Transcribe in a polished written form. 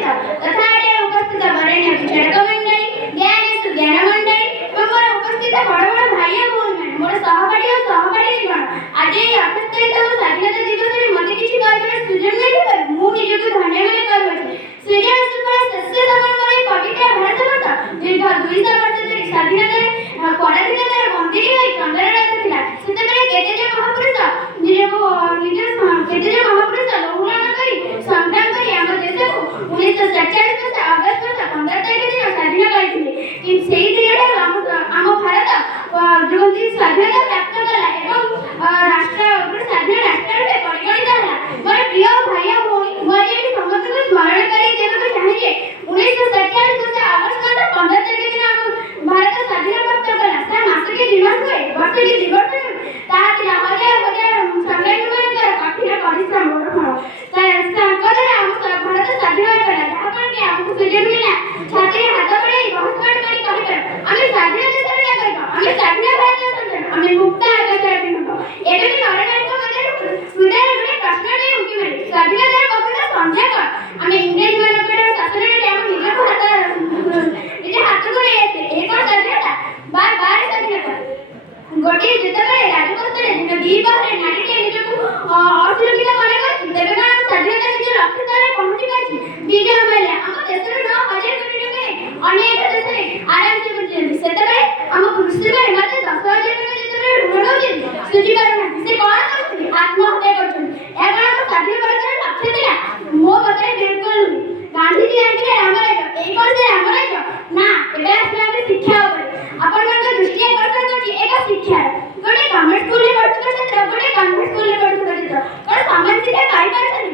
उपस्थित तथा उपस्थित वरेण्य विचारक मंडली ज्ञानेषु ज्ञान मंडली मोर उपस्थित बड़ बड़ भाई भौणी मोर सहपाठी और सहपाठी गण आज ये 78तम स्वाधीनता दिवस में मते किछि कहबार सुजोग मिलिबार मु निजको धन्य मन करूछि। सृजन सुफल शस्य समन्वय पवित्र भारत माता दीर्घ 200 वर्ष धरि स्वाधीनता पराधीनतार बंदी होई चंद्र रात थिला सेतबेले केते जे महापुरुष केते जे महापुरुष लौहलान करी संग्राम करी हम देश को 1947 वर्ष अगस्त मास 15 तारिख दिन स्वाधीन करथिले कि सेही दिन हम भारत जो स्वाधीनता प्राप्त कला एवं राष्ट्र स्वाधीन राष्ट्र रूपे परिगणित होला। मोर प्रिय भाई भौणी मोर ये समस्त को स्मरण करी देबे चाहिए 1947 वर्ष अगस्त मास 15 तारिख दिन हम भारत स्वाधीन प्राप्त कला ता मास के दिवस हुए वर्ष के दिवस ता दिन हजार हजार संग्राम कर कठिन परिश्रम फल संकट हम भारत स्वाधीन कला जहाँ के हमको सुजोग मिला छाती हाथ बढ़ाई बहुत कट करी कहि हम स्वाधीन देश रे करबा हम स्वाधीन भारतीय संतान हम मुक्त आकाश रे बिनो एबे भी नरनायक मध्य हृदय रे प्रश्न दे उकी मारे स्वाधीन देश कविता संजय कर हम इंग्लिश मान शासन रे हम निज को हाथ को ले एक स्वाधीनता बार बार स्वाधीनता गोटे जेतबे राजपथ रे दिन दी बाहर नारी के निज को असुरक्षित माने करछि तेबे का स्वाधीनता निज लक्ष्य तले पहुंची पाछि विजय मिले हम देश रे 9000 कोटी लोक अनेक देश रे आराम से बुझिले सेतबे हम कृषि में मात्र 10000 टका जेतबे ऋण होछि सुझी पारना से कोन करछि आत्महत्या करछि एबे हम स्वाधीन भारत रे लक्ष्य दिला मो बतरे बिल्कुल गांधी जी आंटी रामराज एई कोन से रामराज ना एबे असला शिक्षा ऊपर अपन मन दृष्टि आकर्षण करछि एका शिक्षा गोटे गवर्नमेंट स्कूल रे पढुछिबा छात्र गोटे कन्वेंट स्कूल रे पढुछिबा छात्र कोन समान शिक्षा पाई पारछन